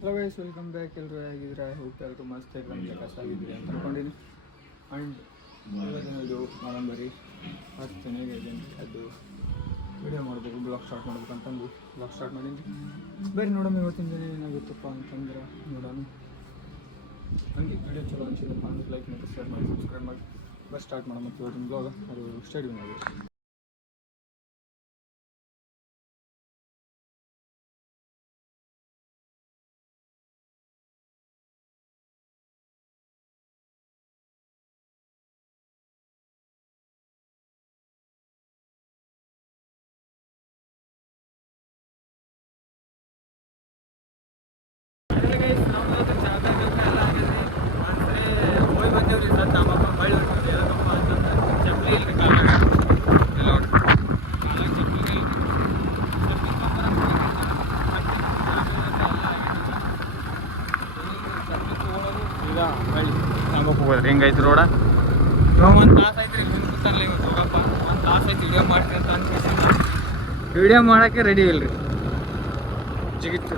Hello guys, welcome back. ಎಲ್ಲರೂ ಹೇಗಿದ್ರೆ ಹೋಗ್ತಾ ಎಲ್ಲರೂ ಮಸ್ತ್ ಎಕ್ಸಾಮ್ಗೆ ಕಸಾಗಿದ್ರಿ ಅಂತ ಅನ್ಕೊಂಡಿನಿ. ಆ್ಯಂಡ್ ಇವತ್ತಿನದು ನವಂಬರಿ 10 ಅದು ವಿಡಿಯೋ ಮಾಡಬೇಕು, ಬ್ಲಾಗ್ ಸ್ಟಾರ್ಟ್ ಮಾಡ್ಬೇಕು ಅಂತಂದು ಬ್ಲಾಗ್ ಸ್ಟಾರ್ಟ್ ಮಾಡೀನಿ. ಬೇರೆ ನೋಡೋಣ ಇವತ್ತಿನ ದಿನ ಏನಾಗುತ್ತಪ್ಪ ಅಂತಂದ್ರೆ ನೋಡೋಣ. ಹಂಗೆ ವಿಡಿಯೋ ಚಲೋ ಅನ್ಸಿದಪ್ಪ ಅಂದ್ರೆ ಲೈಕ್ ಮಾಡಿ, ಶೇರ್ ಮಾಡಿ, ಸಬ್ಸ್ಕ್ರೈಬ್ ಮಾಡಿ. ಬಸ್ ಸ್ಟಾರ್ಟ್ ಮಾಡೋಣ ಮತ್ತು ಇವತ್ತಿನ ಬ್ಲಾಗ್ ಅದು ಸ್ಟೇಡಿಯಂ ಆಗಿದೆ. ಹಿಂಗೈತಿ ರೋಡ. ಒಂದು ತಾಸು ಐತ್ರಿ ಕೂತಾರಲ್ಲ ಇವತ್ತು ಹೋಗಪ್ಪ. ಒಂದು ತಾಸು ಐತಿ ವಿಡಿಯೋ ಮಾಡ್ತೀನಿ ಅಂತ ಅನ್ಕೊಂಡು ವಿಡಿಯೋ ಮಾಡೋಕ್ಕೆ ರೆಡಿ ಇಲ್ರಿ. ಜಿಗಿತ್ತು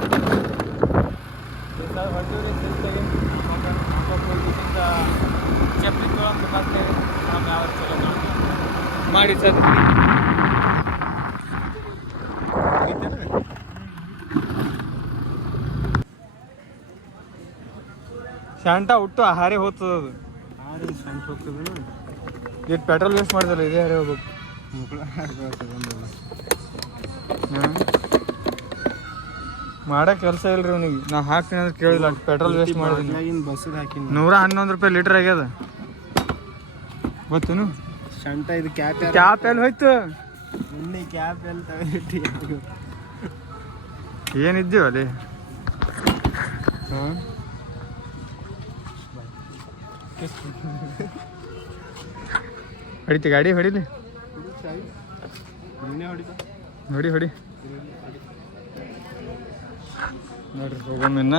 ಚಪ್ಪಲಿ ತೊಗೊಂಡು ಮತ್ತೆ ಯಾವ ಚಲೋ ಮಾಡಿ ಸರ್ ಶಾಂಟ ಹುಟ್ಟು ಹಾರೇ ಹೋಗ್ತದ. ಅದು ಹಾರಿ ಶಾಂಟ ಹೋಗ್ತದ. ಎಷ್ಟು ಪೆಟ್ರೋಲ್ ವೇಸ್ಟ್ ಮಾಡಿದಲ್ಲ, ಇದೇ ಹಾರೇ ಹೋಗ್ಬೇಕು. ಮಾಡೋ ಕೆಲಸ ಇಲ್ರಿ ಅವನಿಗೆ. ನಾ ಹಾಕ್ತೀನಿ ಅಂದ್ರೆ ಕೇಳಿಲ್ಲ, ಪೆಟ್ರೋಲ್ ವೇಸ್ಟ್ ಮಾಡಿದ್ದೀನಿ. ಬಸ್ಸಿಗೆ ಹಾಕಿನಿ. 111 ರೂಪಾಯಿ ಲೀಟರ್ ಆಗ್ಯದ ಗೊತ್ತೇನು? ಶಾಂಟ ಇದು ಕ್ಯಾಪ್ ಎಲ್ಲಿ ಹೋಯ್ತು? ನಿನ್ನೆ ಕ್ಯಾಪ್ ಎಲ್ಲಿ ತಗೊಂಡಿಟ್ಟು ಏನಿದ್ದೀವ ಅಲ್ಲಿ? ಹಾಂ ಹೊಡಿತಿ ಗಾಡಿ ಹೊಡಿಲಿ ಹೊಡಿ ನೋಡ್ರಿ. ಹೋಗಮ್ಮ ಇನ್ನ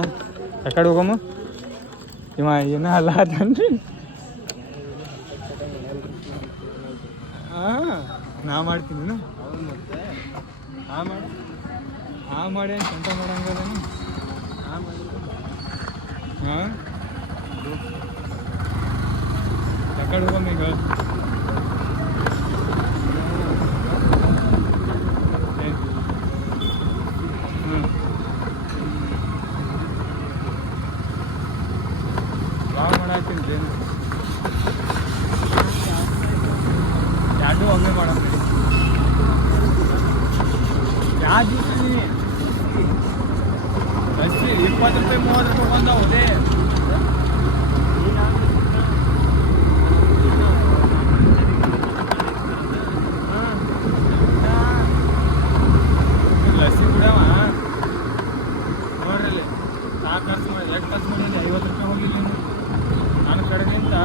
ಯಾಕಡೆ ಹೋಗಮ್ಮ? ಇವ ಏನ ಅಲ್ಲ ಅದನ್ರಿ. ನಾ ಮಾಡ್ತೀನಿ. ಮಾಡಿ ಸಂತ ಮಾಡಂಗದೇನು? ಹಾಂ ಯಾಕಡೆ ಹೋಗಮ್ಮ ಈಗ? ಮಾಡಾಕ್ತೀನಿ ಎರಡು ಒಮ್ಮೆ ಮಾಡೋ ಯಾವ್ದು 20 ರೂಪಾಯಿ 30 ರೂಪಾಯಿ ಬಂದವುದೇ. ಲಸ್ಸಿ ಕುಡಿಯವ ನೋಡ್ರಲ್ಲಿ ನಾ ಖರ್ಚು ಮಾಡಿ 50 ರೂಪಾಯಿ ಹೋಗಿಲ್ಲ. ನಾನು ಕಡೆಗಿಂತ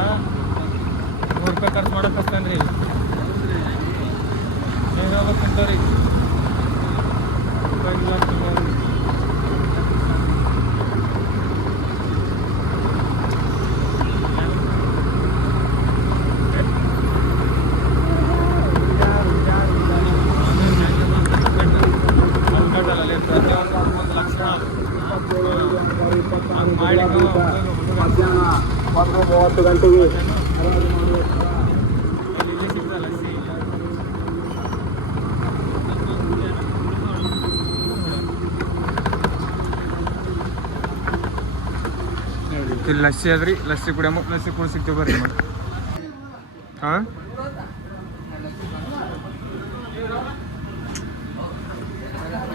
100 ರೂಪಾಯಿ ಖರ್ಚು ಮಾಡೋಕೆ ಹಚ್ತಾನ್ರಿ. ನೀವು ಹೋಗ್ಬೇಕಂತವ್ರಿ ಮಧ್ಯಾಹ್ನ 1:30 ಗಂಟೆಗೆ ಇಲ್ಲಿ ಲಸ್ಸಿ ಅದ್ರಿ. ಲಸ್ಸಿ ಕುಡಿಯಮ್ಮ, ಲಸ್ಸಿ ಕೂಡ ಸಿಗ್ತೀವಿ ಬರ್ರಿ. ಹಾಂ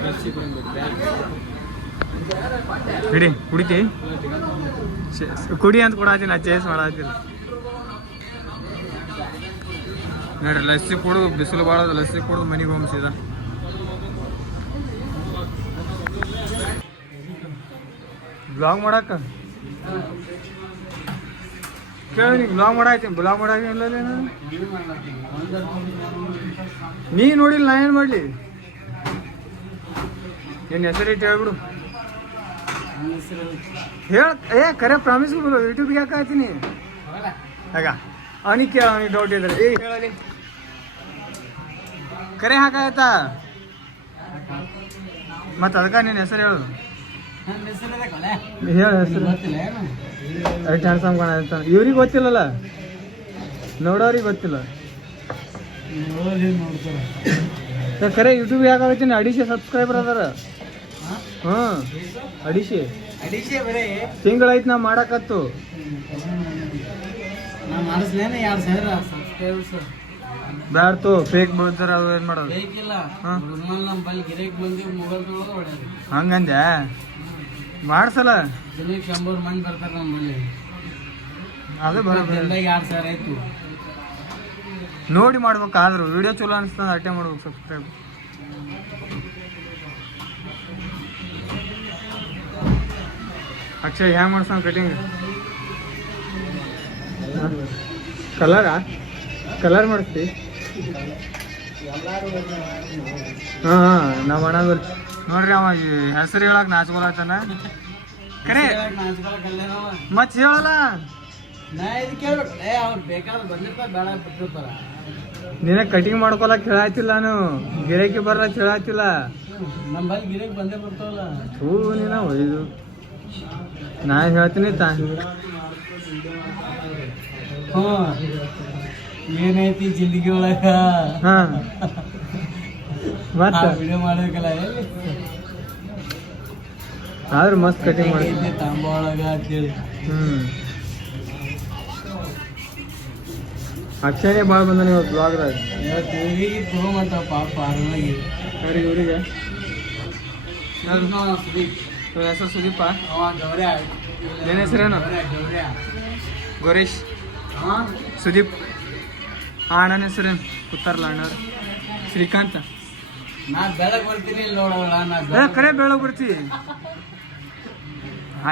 ಲಸ್ಸಿ ಹಿಡಿ ಕುಡಿತಿ ಕುಡಿ ಅಂತ ಕೊಡತ್ತೀನಿ. ಚೇಸ್ ಮಾಡತ್ತೀನಿ ನೋಡ್ರಿ. ಲಸ್ಸಿ ಕುಡಿದು ಬಿಸಿಲು ಭಾಳ, ಲಸ್ಸಿ ಕುಡಿದು ಮನೆಗೆ ಹೋಗ್ಸಿದ. ಬ್ಲಾಗ್ ಮಾಡಕ್ಕ ಕೇಳಿ ನೀ ಬ್ಲಾಗ್ ಮಾಡಾಯ್ತೀನಿ. ಬ್ಲಾಗ್ ಮಾಡಾಕಿಲ್ಲ ನೀ ನೋಡಿಲ್ಲ, ನಾ ಏನು ಮಾಡಲಿ? ಏನು ಹೆಸರಿಟ್ಟು ಹೇಳ್ಬಿಡು. ಹೇಳ ಕರೆ ಪ್ರಾಮಿಸ್ ಬಿಡು. ಯೂಟ್ಯೂಬ್ಗೆ ಯಾಕೆ ಹಾಕ್ತೀನಿ ಆಗ? ಅವನಿಗೆ ಕೇಳ, ಅವನಿಗೆ ಡೌಟ್ ಇದ್ರೆ. ಹೇಳಲಿ ಕರೆ ಹಾಕಾಯ್ತಾ? ಮತ್ತು ಅದಕ್ಕೆ ನಿನ್ನ ಹೆಸರು ಹೇಳು. ಹೇಳ ಹೆಸರು ಎಷ್ಟು ಹ್ಯಾಂಡ್ಸಮ್ ಕಾಣ ಇವ್ರಿಗೆ ಗೊತ್ತಿಲ್ಲಲ್ಲ ನೋಡೋರಿಗೆ ಗೊತ್ತಿಲ್ಲ ಖರೆ ಯೂಟ್ಯೂಬ್ ಯಾಕಾಗತ್ತೀನಿ 250 ಸಬ್ಸ್ಕ್ರೈಬರ್ ಅದಾರ ಹಾಂ 250 ತಿಂಗಳಾಯ್ತು ನಾ ಮಾಡಕತ್ತು ಬ್ಯಾಡ್ತು ಫೇಕ್ ಬರ್ತಾರ ಅವು ಏನು ಮಾಡೋದು ಹಂಗಂದೆ ಮಾಡ್ಸಲ್ಲ ದಿನಕ್ಕೆ 100 ಮಂದಿ ಬರ್ತಾರೆ ನಮ್ಮಲ್ಲಿ ಅದು ಬರೋಬ್ಬರಿ 2,000 ಆಯ್ತು ನೋಡಿ ಮಾಡ್ಬೇಕಾದ್ರು ವಿಡಿಯೋ ಚಲೋ ಅನಿಸ್ತದ ಅಟ್ಟೆ ಮಾಡ್ಬೇಕು ಸಬ್ಸ್ಕ್ರೈಬ್ ಅಕ್ಷಯ್ ಹ್ಯಾಂಗ ಮಾಡ್ಸೋಣ ಕಟಿಂಗ್ ಕಲರ್ ಮಾಡಿಸ್ತಿ ಹಾಂ ನಮ್ಮ ಅಣ್ಣ ನೋಡ್ರಿ ಅವ ಹೆಸರು ಹೇಳಕ್ ನಾಚ್ಕೊಳತ್ತಾನ ಕರೆ ಮತ್ ಹೇಳಲ್ಲ ನೀನ ಕಟಿಂಗ್ ಮಾಡ್ಕೊಳಕ್ ಹೇಳಾತಿಲ್ಲ ನಾನು ಗಿರಾಕಿ ಬರ್ಲಕ್ ಹೇಳಾತಿಲ್ಲ ನಮ್ಮಲ್ಲಿ ಗಿರಾಕಿ ಬಂದೇ ಬರ್ತಾವಲ್ಲ ಹೂ ನೀನ ಒಯ್ದು ನಾ ಹೇಳ್ತೀನಿ ಏನೈತಿ ಜಿಂದಗಿ ಒಳಗ ಹಾ ಮತ್ತ ವಿಡಿಯೋ ಮಾಡ್ಬೇಕಲ್ಲ ಆದ್ರೆ ಮಸ್ತ್ ಕಟಿಂಗ್ ಮಾಡಿ ತಾಂಬ ಒಳಗ ಅಂತೇಳಿ ಅಕ್ಷಯನೇ ಭಾಳ ಬಂದ ನೀವು ಬ್ಲಾಗ್ರಾಗ ದೇವಿಗೆ ತಗೊಂಬಂತಾವ ಪಾಪ ಅರಳಿಗೆ ಇವರಿಗೆ ಸುದೀಪ್ ಹೆಸರು ಸುದೀಪ ಅವ ಗೌರ್ಯ ಏನ್ ಹೆಸರೇನು ಗೌರ್ಯ ಗೋರೇಶ್ ಸುದೀಪ್ ಅಣ್ಣನ ಹೆಸರೇನು ಕೂತಾರಲ್ಲ ಅಣ್ಣವ್ರು ಶ್ರೀಕಾಂತ ನಾ ಬೆಳಗ್ಗೆ ಬರ್ತೀನಿ ಇಲ್ಲಿ ನೋಡೋಣ ನಾ ಕರೆ ಬೆಳಗ್ಗೆ ಬರ್ತಿ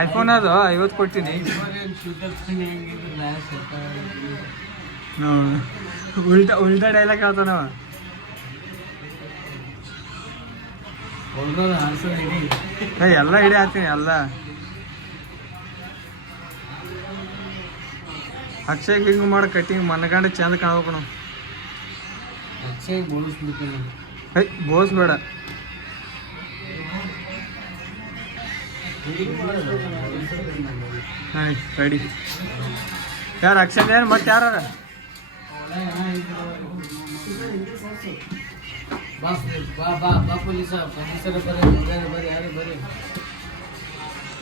ಐಫೋನ್ ಅದು 50 ಕೊಡ್ತೀನಿ ಉಲ್ಟಾ ಡೈಲಾಗ್ ಹೇಳ್ತಾನವ ಎಲ್ಲ ಹಿಡಿ ಹಾಕ್ತೀನಿ ಎಲ್ಲ ಅಕ್ಷಯ್ ಹಿಂಗೆ ಮಾಡಿ ಕಟಿಂಗ್ ಮನಗಂಡ ಚಂದ ಕಾಣ್ಬೇಕು ನಾವು ಅಕ್ಷಯ್ ಬೋಳಿಸ್ಬಿಟ್ಟು ಬೋಸ್ಬೇಡ ರೆಡಿ ಯಾರು ಅಕ್ಷಯ್ ಏನು ಮತ್ತೆ ಯಾರ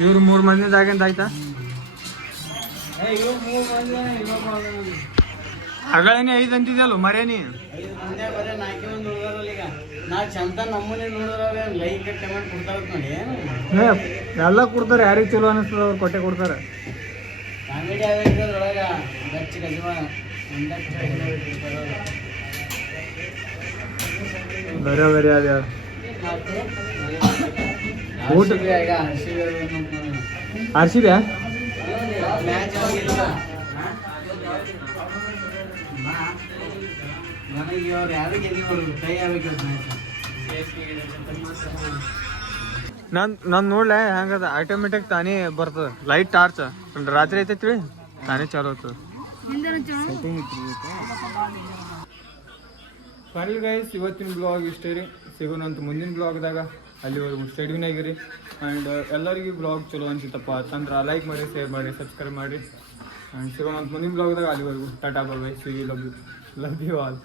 ಇವ್ರು 3 ಮಂದಿದಾಗಿಂದ ಆಯ್ತಾ ಅಗಳೇನೆ 5 ಅಂತಿದ್ಯಲ್ಲ ಮರೇನಿ ಎಲ್ಲ ಕೊಡ್ತಾರೆ ಯಾರಿಗೆ ಚಲೋ ಅನಿಸ್ತದ ಅವ್ರು ಕೊಟ್ಟೆ ಕೊಡ್ತಾರೆ ಬರೀ ಅದ ಊಟ ಆರ್ಸಿದ್ಯಾ ನಾನು ನೋಡ್ಲೆ ಹೆಂಗದ ಆಟೋಮೆಟಿಕ್ ತಾನೇ ಬರ್ತದ ಲೈಟ್ ಟಾರ್ಚ್ ರಾತ್ರಿ ಐತೈತಿ ತಾನೇ ಚಾಲು ಆಗ್ತದ ಫೈನಲ್ ಗೈಸ್ ಇವತ್ತಿನ ಬ್ಲಾಗ್ ಇಷ್ಟೇ ರೀ ಸಿಗೋಣಂತ ಮುಂದಿನ ಬ್ಲಾಗ್ದಾಗ ಅಲ್ಲಿವರೆಗೂ ಸ್ಟಡಿನಾಗಿರಿ ಆ್ಯಂಡ್ ಎಲ್ಲರಿಗೂ ಬ್ಲಾಗ್ ಚಲೋ ಅನ್ಸಿತ್ತಪ್ಪ ಅಂತಂದ್ರೆ ಲೈಕ್ ಮಾಡಿ ಶೇರ್ ಮಾಡಿ ಸಬ್ಸ್ಕ್ರೈಬ್ ಮಾಡಿ ಆ್ಯಂಡ್ ಸಿಗೋಣಂತ ಮುಂದಿನ ಬ್ಲಾಗ್ದಾಗ ಅಲ್ಲಿವರೆಗೂ ta-ta bye see you love you all